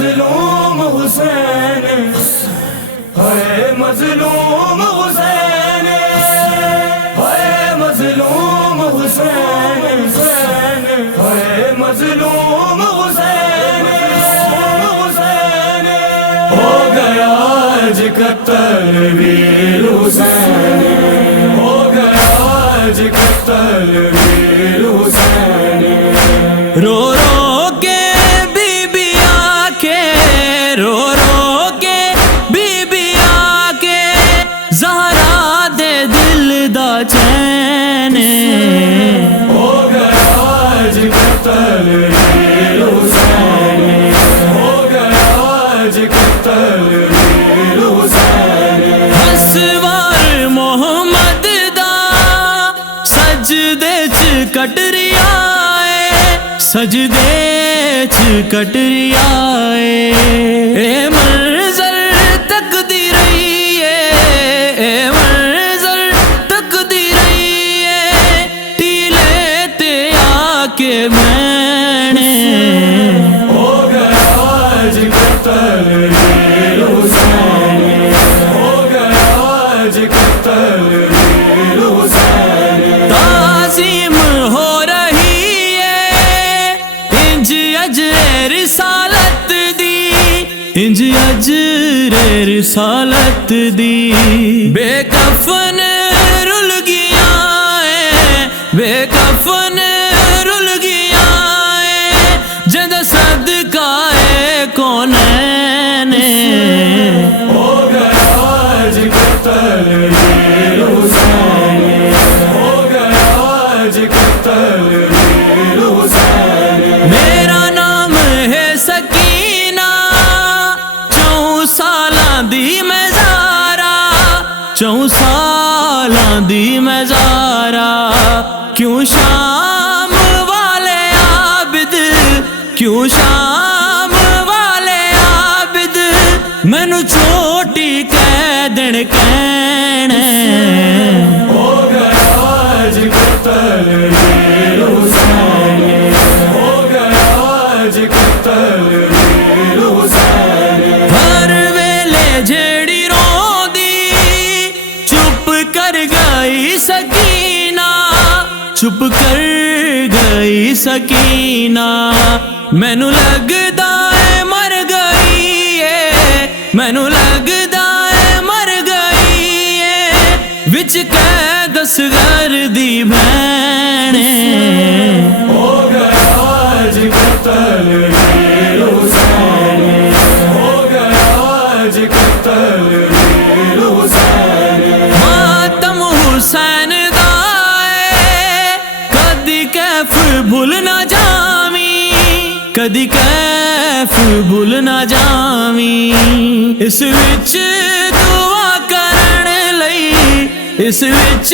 مظلوم حسین، ہائے مظلوم حسین، ہائے مظلوم حسین، ہائے مظلوم حسین، ہو گیا آج قتل ویر حسین، ہو گیا آج قتل ویر حسین۔ رو رو کے بی بی آ کے، رو رو کے بی بی آ کے، زہرا دے دل دا چین، ہو گیا آج قتل ویر حسین، ہو گیا آج قتل ویر حسین۔ ہسوار محمد دا سجدے چ کٹریا اے، سجدے چ کٹریا اے، اے منظر تقدیر اے منظر تقدیر اے، ٹیلے تے آ کے بہنے، ہو گیا آج قتل ویر حسین، ہو گیا آج قتل ویر حسین۔ تعظیم ہو رہی ہے انج اجر رسالت دی، انج اجر رسالت دی، بے کفن رل گیا ہے، بے کفن رل گیا ہے، جد صدقہ ہے کونین، ہو گیا آج قتل ویر حسین، ہو گیا آج قتل ویر حسین۔ میرا نام ہے سکینہ، 4 سالاں دی میں زارا، 4 سالاں دی میں زارا، کیوں شام والے عابد، کیوں شام والے عابد، مینوں چھوٹی کہہ دین کہنے، ہو گیا آج قتل ویر حسین، ہو گیا آج قتل ویر حسین۔ ہر ویلے جھیڑی روندی چپ کر گئی سکینہ، چپ کر گئی سکینہ، مینوں لگدا ہے مر گئی ہے، مینوں لگدا ہے مر گئی ہے، وچ قید اصغر دی بہنے، ہو گیا آج قتل ویر حسین، ہو گیا آج قتل ویر حسین۔ ماتم حسین دا اے، کدی کیف بھول نہ جاویں، کدی کیف بھول نہ جاویں، اس وچ دعا کرن لئی، اس وچ